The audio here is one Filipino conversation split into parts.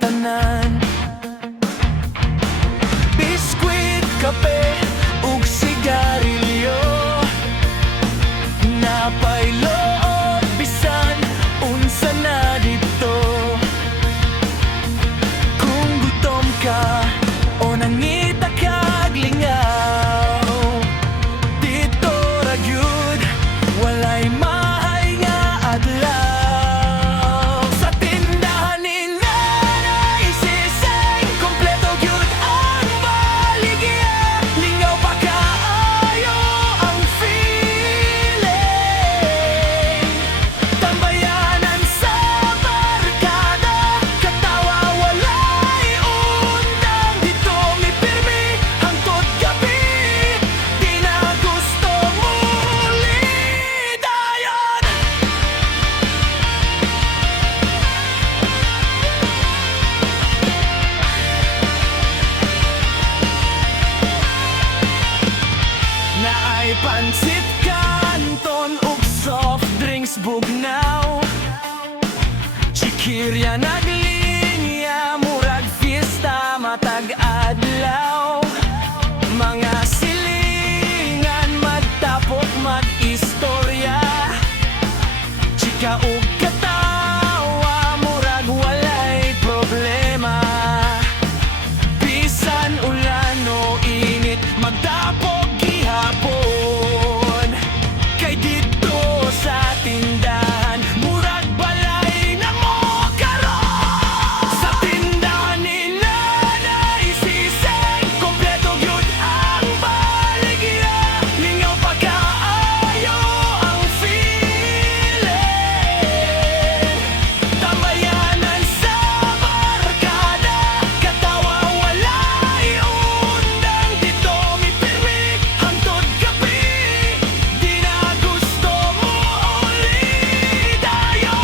tanan. Biskwit, kape, ug sigarilyo, napay loob bisan unsa na dito. Kung gutom ka o nangita kag lingaw, dito ra gyud walay mahay nga adlaw. Sa tindahan ni Nanay Sising, kompleto gyud ang baligya. Lingaw pa kaayo ang feeling. Tambayanan sa barkada, katawa walay undang. Dito mi pirmi hangtod gabi, di na gusto mo dayon. Naay pansit kanton ug soft drinks bugnaw, chikirya naglinya murag fiesta matag adlaw. Mga silingan magtapok mag-istorya, chika ug katawa murag walay problema. Bisan ulan o init magtapok gihapon, kay dito sa tindahan murag balay na mo karon. Sa tindahan ni Nanay Sising, kompleto gyud ang baligya. Lingaw pa kaayo ang feeling. Tambayanan sa barkada, katawa walay undang. Dito mi pirmi hangtod gabi, di na gusto mo uli dayon.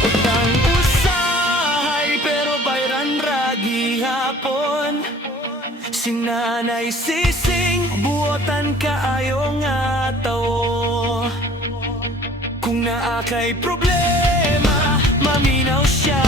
Utang usahay pero bayran ra gihapon. Si Nanay Sising buotan kaayo nga tawo. Kung naa kay problema, maminaw siya.